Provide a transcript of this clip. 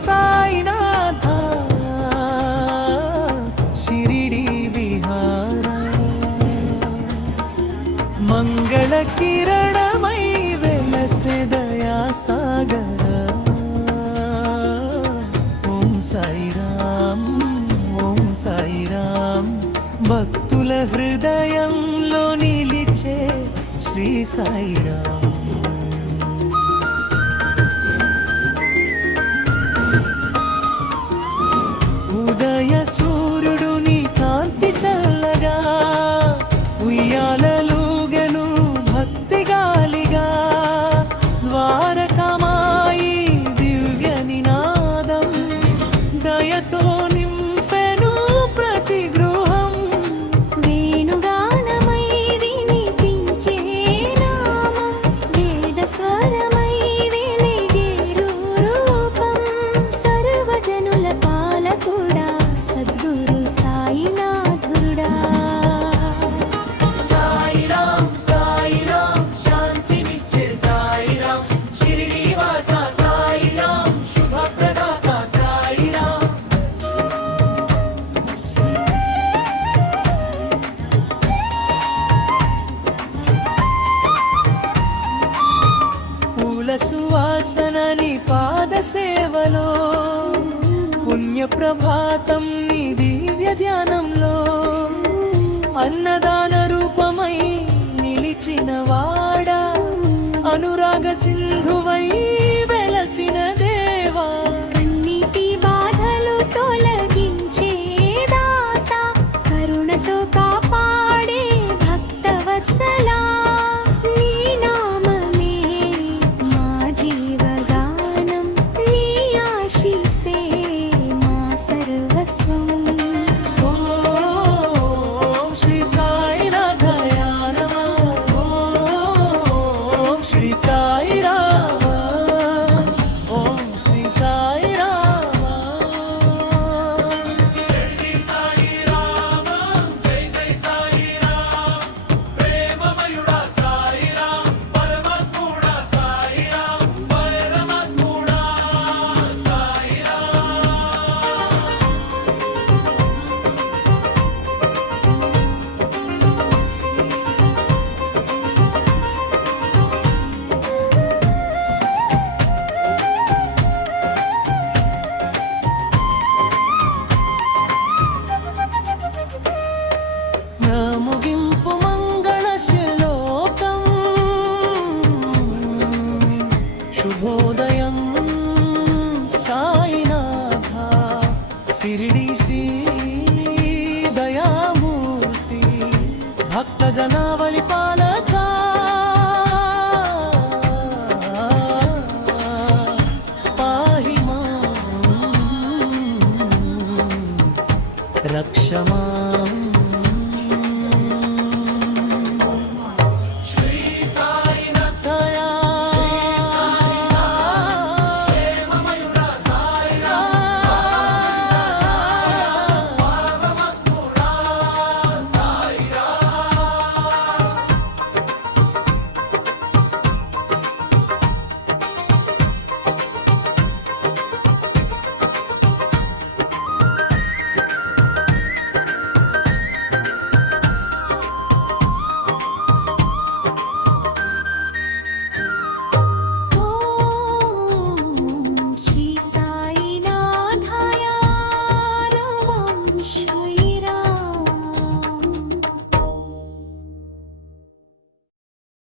సాయినాథ షిరిడి విహార మంగళ కిరణమై వెలసె దయా సాగర ఓం సాయిరామ్ ఓం సాయిరామ్ భక్తుల హృదయంలో నిలిచే శ్రీ సాయిరామ్ ఉదయ సూర్యుడు నీ కాంతి చల్లగా ఉయ్యాలలుగను భక్తి గాలిగా ద్వారకమాయి దివ్య నినాదం దయతో నింపెను ప్రతి గృహం వేణుగానమై వినిపించే నామం వేద స్వరమై వెలిగే రూపం సర్వజనుల పాలకుడా సద్గురు సాయినాథుడా సాయిరామ్ సాయిరామ్ శాంతినిచ్చే సాయిరామ్ షిరిడి వాస సాయిరామ్ శుభప్రదాత సాయిరామ్ పూల సువాసన నీ పాద సేవలో పుణ్య ప్రభాతం నీ దివ్య ధ్యానంలో అన్నదాన రూపమై నిలిచిన వాడా అనురాగ సింధువై వెలసిన దేవా కన్నీటి బాధలు తొలగించే దాత కరుణతో కాపాడే భక్తవత్సలా నీ నామమే మా జీవగానం నీ ఆశీసే మా సర్వస్వం ఓం శ్రీ సాయినాథాయ నమః ఓం శ్రీ సాయిరామ ఓం శ్రీ సాయిరామ శ్రీ సాయిరామ జై జై సాయిరామ ప్రేమమయుడా సాయిరామ పరమాత్ముడా సాయిరామ పరమాత్ముడా సాయిరామ నా ముగింపు మంగళ శ్లోకం శుభోదయం సాయినాథ సిరిడి శ్రీ దయామూర్తి భక్త జనావళి పాలక పాహి మాం రక్షమాం శ్రీ సాయినాథాయ ప్రేమమయుడా సాయిరామ పరమాత్ముడా సాయిరామ ఓం శ్రీ సాయినాథాయ నమః